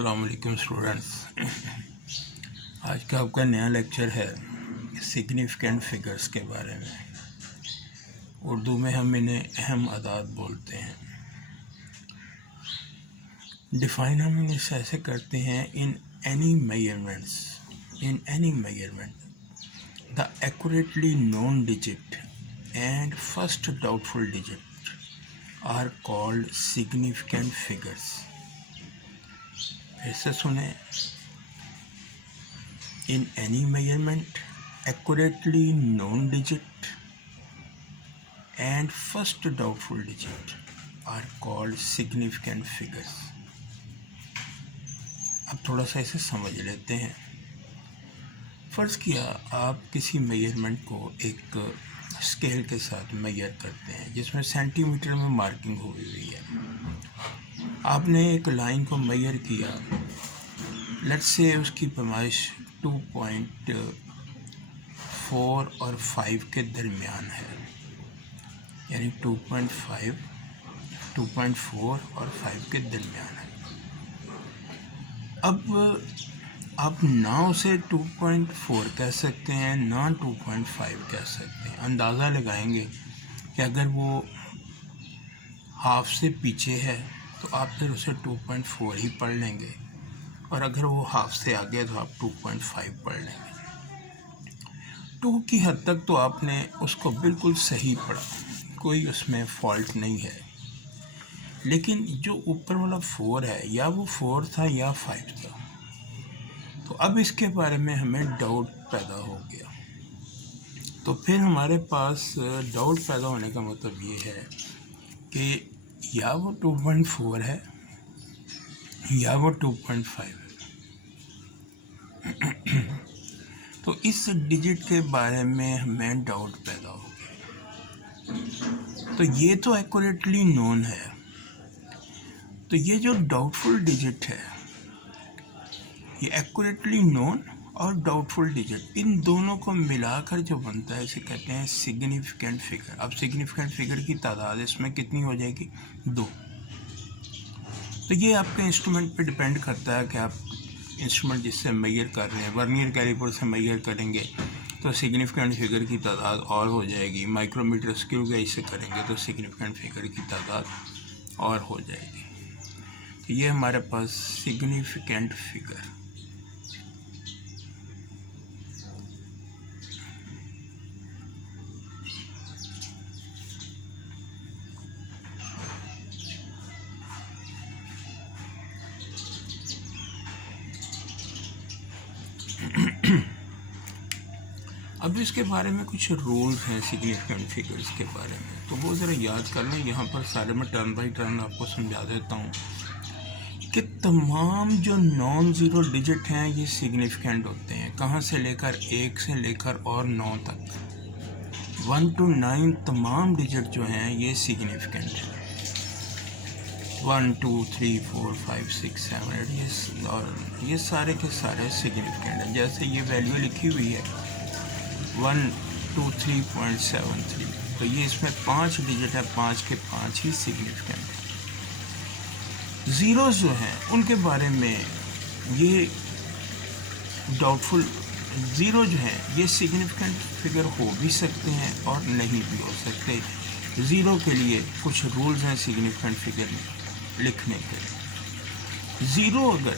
अस्सलाम वालेकुम स्टूडेंट्स। आज का आपका नया लेक्चर है सिग्निफिकेंट फिगर्स के बारे में। उर्दू में हम इन्हें अहम अदाद बोलते हैं। डिफ़ाइन हम इन्हें ऐसे करते हैं in any measurement the accurately known digit and first doubtful digit are called significant figures. फिर से सुने, in any measurement accurately known digit and first doubtful digit are called significant figures। अब थोड़ा सा इसे समझ लेते हैं। फ़र्ज़ किया आप किसी मेजरमेंट को एक स्केल के साथ मेजर करते हैं जिसमें सेंटीमीटर में मार्किंग हुई हुई है। आपने एक लाइन को मेजर किया, लेट्स से उसकी पैमाइश 2.4 और 5 के दरमियान है, यानी 2.4 और 5 के दरमियान है। अब आप ना उसे 2.4 कह सकते हैं, ना 2.5 कह सकते हैं। अंदाज़ा लगाएंगे कि अगर वो हाफ से पीछे है तो आप फिर उसे 2.4 ही पढ़ लेंगे, और अगर वो हाफ से आगे तो आप 2.5 पढ़ लेंगे। 2 की हद तक तो आपने उसको बिल्कुल सही पढ़ा, कोई उसमें फॉल्ट नहीं है। लेकिन जो ऊपर वाला 4 है, या वो 4 था या 5 था, तो अब इसके बारे में हमें डाउट पैदा हो गया। तो फिर हमारे पास डाउट पैदा होने का मतलब ये है कि या वो 2.4 है या वो 2.5 है। तो इस डिजिट के बारे में हमें डाउट पैदा हो गया। तो ये तो एक्यूरेटली नोन है, तो ये जो डाउटफुल डिजिट है, ये एक्यूरेटली नोन और डाउटफुल डिजिट, इन दोनों को मिलाकर जो बनता है इसे कहते हैं सिग्निफिकेंट फिगर। अब सिग्निफिकेंट फिगर की तादाद इसमें कितनी हो जाएगी? 2। तो ये आपके इंस्ट्रूमेंट पे डिपेंड करता है कि आप इंस्ट्रूमेंट जिससे मेजर कर रहे हैं, वर्नियर कैलिपर से मेजर करेंगे तो सिग्निफिकेंट फिगर की तादाद और हो जाएगी। माइक्रोमीटर स्क्रू गेज से करेंगे तो सिग्निफिकेंट फिगर की तादाद और हो जाएगी। तो ये हमारे पास सिग्निफिकेंट फिगर। अब इसके बारे में कुछ रूल्स हैं सिग्निफिकेंट फिगर्स के बारे में, तो वो ज़रा याद कर लें। यहाँ पर सारे में टर्न बाई टर्न आपको समझा देता हूँ कि तमाम जो नॉन ज़ीरो डिजिट हैं ये सिग्निफिकेंट होते हैं। कहाँ से लेकर 1 से लेकर और 9 तक, 1 to 9 तमाम डिजिट जो हैं ये सिग्निफिकेंट हैं। 1 2 3 4 5 6 7 8 ये सारे के सारे सिग्निफिकेंट हैं। जैसे ये वैल्यू लिखी हुई है 123.73, तो ये इसमें 5 डिजिट है, 5 के 5 ही सिग्निफिकेंट है। ज़ीरोज़ जो हैं उनके बारे में ये डाउटफुल, ज़ीरो जो हैं ये सिग्निफिकेंट फिगर हो भी सकते हैं और नहीं भी हो सकते। ज़ीरो के लिए कुछ रूल्स हैं सिग्निफिकेंट फिगर लिखने के। ज़ीरो अगर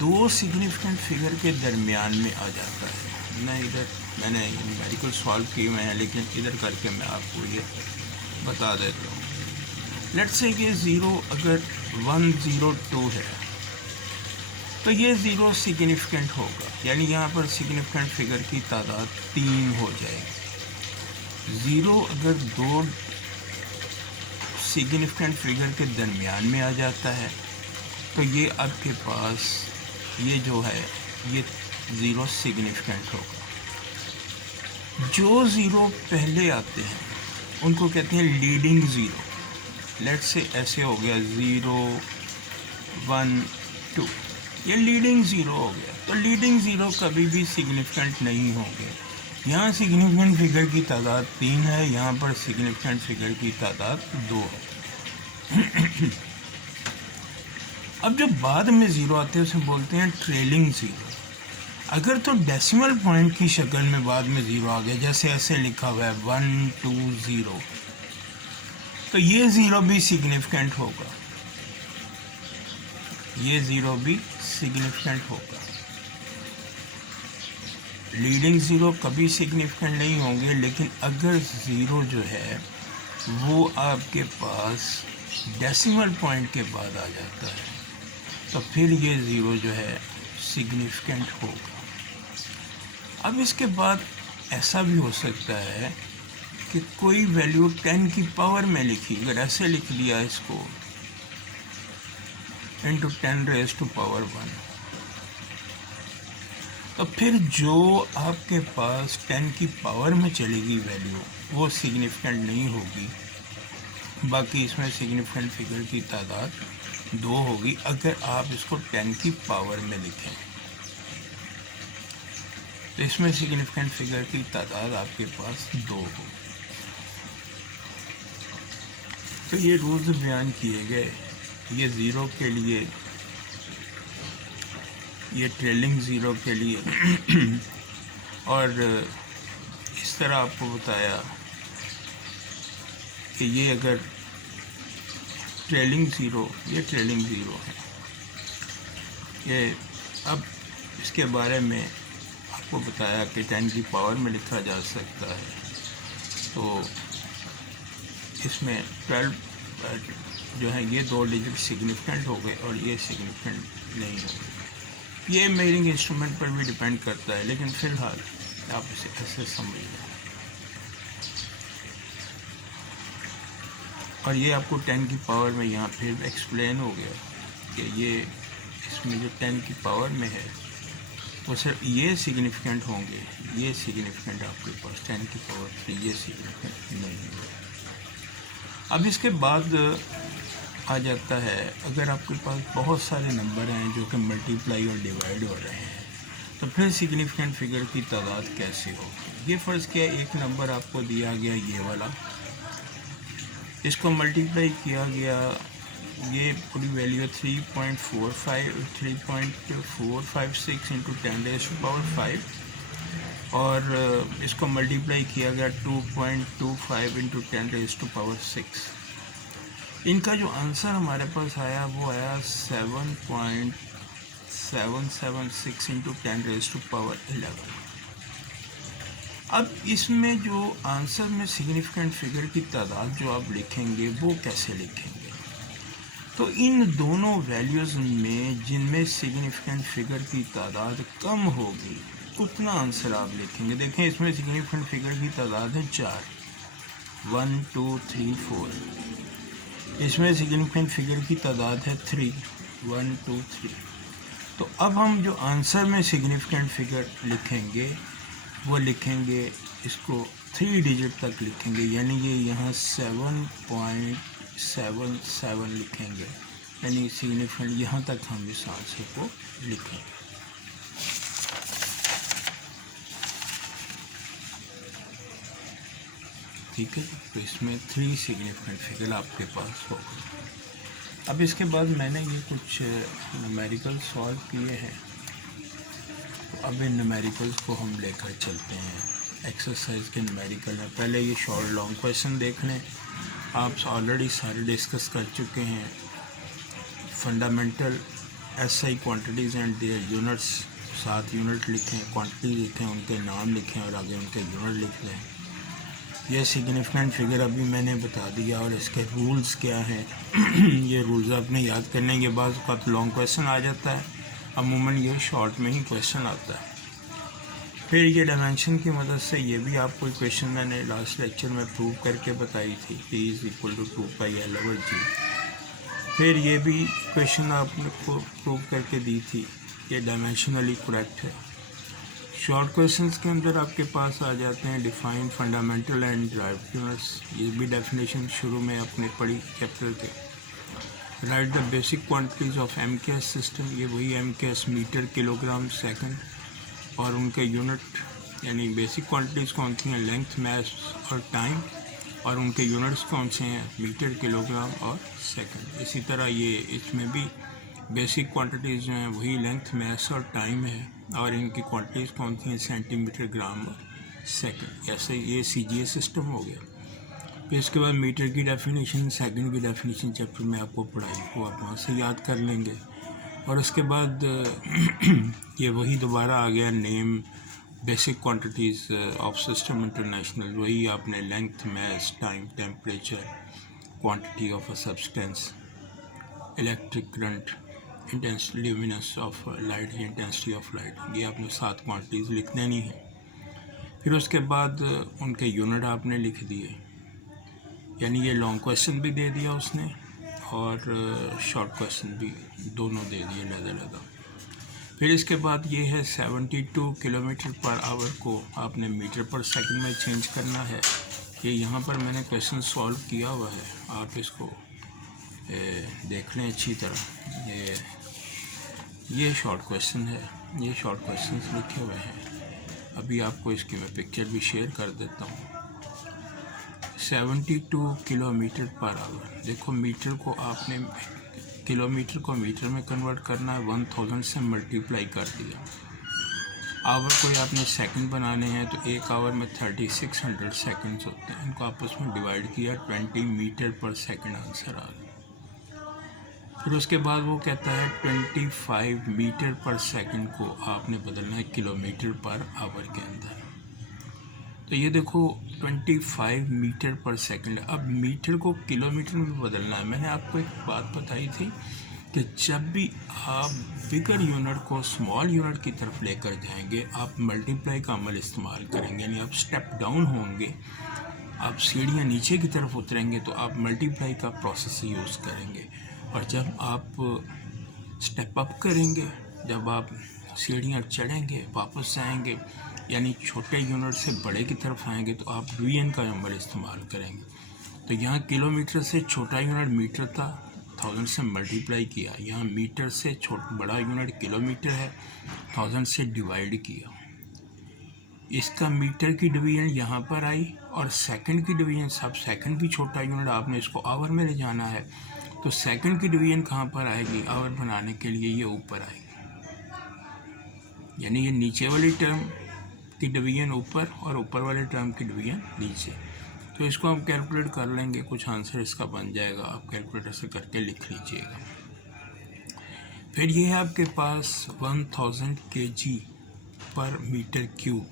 2 सिग्निफिकेंट फिगर के दरमियान में आ जाता है, मैंने न्यूमेरिकल सॉल्व किए हुए हैं, लेकिन इधर करके मैं आपको ये बता देता हूँ। लेट्स से ये 0 अगर 102 है तो ये 0 सिग्निफिकेंट होगा, यानी यहाँ पर सिग्निफिकेंट फिगर की तादाद 3 हो जाएगी। 0 अगर 2 सिग्निफिकेंट फिगर के दरमियान में आ जाता है तो ये आपके पास ये जो है ये 0 सिग्निफिकेंट होगा। जो 0 पहले आते हैं उनको कहते हैं लीडिंग ज़ीरो। लेट्स से ऐसे हो गया 0 1 2, ये लीडिंग ज़ीरो हो गया। तो लीडिंग ज़ीरो कभी भी सिग्निफिकेंट नहीं होंगे। यहाँ सिग्निफिकेंट फिगर की तादाद 3 है, यहाँ पर सिग्निफिकेंट फिगर की तादाद 2 है। अब जो बाद में ज़ीरो आते हैं उसे बोलते हैं ट्रेलिंग ज़ीरो। अगर तो डेसिमल पॉइंट की शक्ल में बाद में ज़ीरो आ गया, जैसे ऐसे लिखा हुआ है 1 2 0, तो ये ज़ीरो भी सिग्निफिकेंट होगा, ये ज़ीरो भी सिग्निफिकेंट होगा। लीडिंग ज़ीरो कभी सिग्निफिकेंट नहीं होंगे, लेकिन अगर ज़ीरो जो है वो आपके पास डेसिमल पॉइंट के बाद आ जाता है तो फिर ये ज़ीरो जो है सिग्निफिकेंट होगा। अब इसके बाद ऐसा भी हो सकता है कि कोई वैल्यू 10 की पावर में लिखी, अगर ऐसे लिख दिया इसको इंटू 10 रेज़ टू पावर 1, तो फिर जो आपके पास 10 की पावर में चलेगी वैल्यू वो सिग्निफिकेंट नहीं होगी। बाकी इसमें सिग्निफिकेंट फिगर की तादाद 2 होगी अगर आप इसको 10 की पावर में लिखें, तो इसमें सिग्निफिकेंट फिगर की तादाद आपके पास 2 होगी। तो ये रूल्स बयान किए गए, ये ज़ीरो के लिए, ये ट्रेलिंग ज़ीरो के लिए और इस तरह आपको बताया कि ये अगर ट्रेलिंग ज़ीरो, ये ट्रेलिंग ज़ीरो है, ये अब इसके बारे में आपको बताया कि 10 की पावर में लिखा जा सकता है, तो इसमें 12 जो है ये 2 डिजिट सिग्निफिकेंट हो गए और ये सिग्निफिकेंट नहीं हो गए। ये मेजरिंग इंस्ट्रूमेंट पर भी डिपेंड करता है, लेकिन फ़िलहाल आप इसे ऐसे समझ लें। और ये आपको 10 की पावर में यहाँ फिर एक्सप्लेन हो गया कि ये इसमें जो 10 की पावर में है वो सिर्फ ये सिग्निफिकेंट होंगे, ये सिग्निफिकेंट आपके पास 10 की पावर से ये सिग्निफिकेंट नहीं है। अब इसके बाद आ जाता है, अगर आपके पास बहुत सारे नंबर हैं जो कि मल्टीप्लाई और डिवाइड हो रहे हैं, तो फिर सिग्निफिकेंट फिगर की तादाद कैसे होगी। ये फ़र्ज़ किया एक नंबर आपको दिया गया ये वाला, इसको मल्टीप्लाई किया गया, ये पूरी value 3.456 into 10 raise to power 5, और इसको मल्टीप्लाई किया गया 2.25 इंटू 10 रेज़ टू पावर 6। इनका जो आंसर हमारे पास आया वो आया 7.776 इंटू 10 रेज़ टू पावर 11। अब इसमें जो आंसर में सिग्निफिकेंट फिगर की तादाद जो आप लिखेंगे वो कैसे लिखेंगे, तो इन दोनों वैल्यूज़ में जिनमें सिग्निफिकेंट फिगर की तादाद कम होगी उतना आंसर आप लिखेंगे। देखें इसमें सिग्निफिकेंट फिगर की तादाद है 4, 1 2 3 4, इसमें सिग्निफिकेंट फिगर की तादाद है 3, 1 2 3। तो अब हम जो आंसर में सिग्निफिकेंट फिगर लिखेंगे वो लिखेंगे, इसको 3 डिजिट तक लिखेंगे, यानी ये यहाँ 7.77 लिखेंगे, यानी सिग्निफिकेंट यहाँ तक हम इस आंसर को लिखेंगे। ठीक है, तो इसमें 3 सिग्निफिकेंट फिगर आपके पास होगा। अब इसके बाद मैंने ये कुछ न्यूमेरिकल सॉल्व किए हैं, अब इन न्यूमेरिकल्स को हम लेकर चलते हैं। एक्सरसाइज के न्यूमेरिकल है, पहले ये शॉर्ट लॉन्ग क्वेश्चन देख लें, आप ऑलरेडी सारे डिस्कस कर चुके हैं। Fundamental SI quantities and their units, 7 unit लिखें, क्वांटिटी लिखें, उनके नाम लिखें और आगे उनके यूनिट लिख लें। ये सिग्निफिकेंट फिगर अभी मैंने बता दिया और इसके रूल्स क्या हैं ये रूल्स आपने याद करने के बाद उसका लॉन्ग क्वेश्चन आ जाता है, अमूमन ये शॉर्ट में ही क्वेश्चन आता है। फिर ये डायमेंशन की मदद से ये भी आपको क्वेश्चन मैंने लास्ट लेक्चर में प्रूव करके बताई थी, P = 2πL/g। फिर ये भी क्वेश्चन आपने को प्रूव करके दी थी, ये डायमेंशनली करेक्ट है। शॉर्ट क्वेश्चंस के अंदर आपके पास आ जाते हैं define fundamental and derived units, ये भी डेफिनेशन शुरू में आपने पढ़ी चैप्टर के। Right the basic quantities of MKS system, ये वही MKS मीटर किलोग्राम सेकंड, और उनके यूनिट यानी बेसिक क्वांटिटीज़ कौन सी हैं, लेंथ, मास और टाइम, और उनके यूनिट्स कौन से हैं, मीटर किलोग्राम और सेकंड। इसी तरह ये इसमें भी बेसिक क्वांटिटीज़ जो हैं वही लेंथ, मास और टाइम है, और इनकी क्वांटिटीज़ कौन सी हैं, सेंटीमीटर, ग्राम और सेकंड। ऐसे ये CGS सिस्टम हो गया। फिर इसके बाद मीटर की डेफिनेशन, सेकंड की डेफिनेशन चैप्टर में आपको पढ़ाई को आप वहाँ से याद कर लेंगे। और उसके बाद ये वही दोबारा आ गया name, basic quantities of system international, वही आपने length, mass, time, temperature, quantity of a substance, electric current, intensity luminous of light, intensity of light, ये आपने 7 क्वांटिटीज़ लिख देनी है। फिर उसके बाद उनके यूनिट आपने लिख दिए, यानी ये लॉन्ग क्वेश्चन भी दे दिया उसने और शॉर्ट क्वेश्चन भी, दोनों दे दिए लगा। फिर इसके बाद ये है 72 किलोमीटर पर आवर को आपने मीटर पर सेकंड में चेंज करना है। ये यहाँ पर मैंने क्वेश्चन सॉल्व किया हुआ है, आप इसको देख लें अच्छी तरह। ये शॉर्ट क्वेश्चन है, ये शॉर्ट क्वेश्चन लिखे हुए हैं। अभी आपको इसकी मैं पिक्चर भी शेयर कर देता हूँ। 72 किलोमीटर पर आवर, देखो मीटर को आपने, किलोमीटर को मीटर में कन्वर्ट करना है, 1000 से मल्टीप्लाई कर दिया। आवर को आपने सेकंड बनाने हैं तो एक आवर में 3600 सेकंड्स होते हैं, इनको आपस में डिवाइड किया, 20 मीटर पर सेकंड आंसर आ गया। फिर उसके बाद वो कहता है 25 मीटर पर सेकंड को आपने बदलना है किलोमीटर पर आवर के अंदर। तो ये देखो 25 मीटर पर सेकंड, अब मीटर को किलोमीटर में बदलना है। मैंने आपको एक बात बताई थी कि जब भी आप बिगर यूनिट को स्मॉल यूनिट की तरफ लेकर जाएंगे, आप मल्टीप्लाई का अमल इस्तेमाल करेंगे, यानी आप स्टेप डाउन होंगे, आप सीढ़ियाँ नीचे की तरफ उतरेंगे तो आप मल्टीप्लाई का प्रोसेस यूज़ करेंगे। और जब आप स्टेप अप करेंगे, जब आप सीढ़ियाँ चढ़ेंगे, वापस आएंगे, यानी छोटे यूनिट से बड़े की तरफ आएंगे, तो आप डिवीजन का नंबर इस्तेमाल करेंगे। तो यहाँ किलोमीटर से छोटा यूनिट मीटर था, 1000 से मल्टीप्लाई किया। यहाँ मीटर से बड़ा यूनिट किलोमीटर है, 1000 से डिवाइड किया। इसका मीटर की डिवीजन यहाँ पर आई, और सेकंड की डिवीजन, सब सेकंड भी छोटा यूनिट, आपने इसको आवर में ले जाना है, तो सेकंड की डिवीजन कहाँ पर आएगी, आवर बनाने के लिए ये ऊपर आएगी, यानी ये नीचे वाली टर्म की डिवीजन ऊपर और ऊपर वाले टर्म की डिवीजन नीचे। तो इसको हम कैलकुलेट कर लेंगे, कुछ आंसर इसका बन जाएगा, आप कैलकुलेटर से करके लिख लीजिएगा। फिर ये है आपके पास 1000 kg पर मीटर क्यूब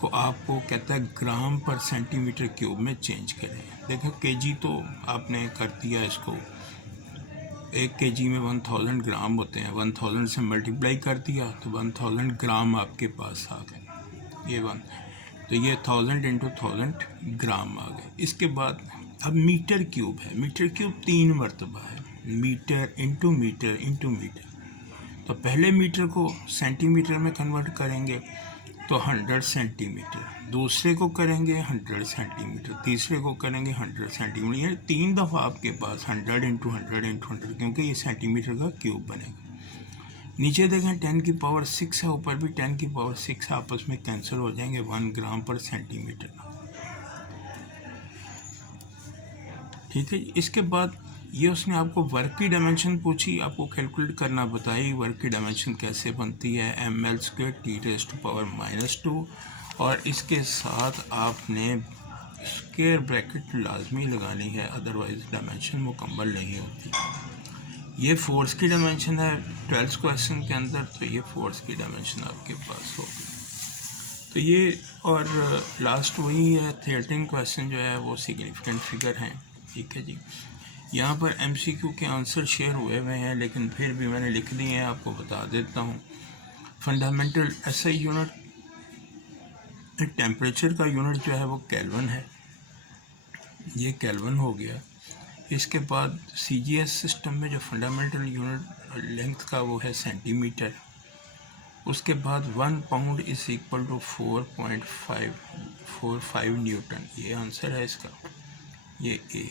को आपको कहता है ग्राम पर सेंटीमीटर क्यूब में चेंज करें। देखो केजी तो आपने कर दिया, इसको 1 kg में 1000 ग्राम होते हैं, 1000 से मल्टीप्लाई कर दिया तो 1000 ग्राम आपके पास आ गए, ये 1, तो ये 1000 इंटू 1000 ग्राम आ गए। इसके बाद अब मीटर क्यूब है, मीटर क्यूब 3 मरतबा है, metre into metre into metre. तो पहले मीटर को सेंटीमीटर में कन्वर्ट करेंगे तो 100 सेंटीमीटर, दूसरे को करेंगे 100 सेंटीमीटर, तीसरे को करेंगे 100 सेंटीमीटर, यानी 3 दफ़ा आपके पास 100 इंटू 100 इंटू 100, क्योंकि ये सेंटीमीटर का क्यूब बनेगा। नीचे देखें 10 की पावर 6 है, ऊपर भी 10 की पावर 6 आपस में कैंसिल हो जाएंगे, 1 ग्राम पर सेंटीमीटर। ठीक है, इसके बाद ये उसने आपको वर्क की डायमेंशन पूछी, आपको कैलकुलेट करना बताई, वर्क की डायमेंशन कैसे बनती है, ml² T⁻², और इसके साथ आपने स्क्वायर ब्रैकेट लाजमी लगानी है, अदरवाइज डायमेंशन मुकम्मल नहीं होती। ये फोर्स की डायमेंशन है 12th क्वेश्चन के अंदर, तो ये फोर्स की डायमेंशन आपके पास होगी। तो ये और लास्ट वही है, 13th क्वेश्चन जो है वो सिग्निफिकेंट फिगर हैं। ठीक है जी, यहाँ पर MCQ के आंसर शेयर हुए हुए हैं, लेकिन फिर भी मैंने लिख दिए हैं, आपको बता देता हूँ। फंडामेंटल SI यूनिट, टेम्परेचर का यूनिट जो है वो केल्विन है, ये केल्विन हो गया। इसके बाद CGS सिस्टम में जो फंडामेंटल यूनिट लेंथ का वो है सेंटीमीटर। उसके बाद 1 pound is equal to 4.545 newton, ये आंसर है इसका, ये A।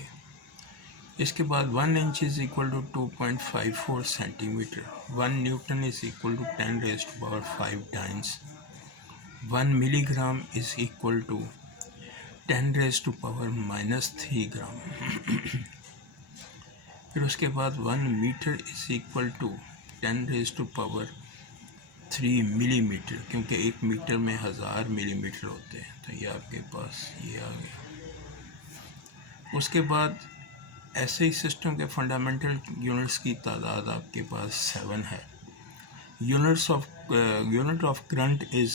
इसके बाद 1 inch is equal to 2.54 centimetre, 1 newton is equal to 10⁵ times, 1 milligram is equal to 10⁻³ gram. फिर उसके बाद 1 metre is equal to 10⁻³ millimetre, क्योंकि 1 मीटर में 1000 मिलीमीटर होते हैं, तो ये आपके पास ये आ गया। उसके बाद ऐसे ही सिस्टम के फंडामेंटल यूनिट्स की तादाद आपके पास 7 है। Unit of current is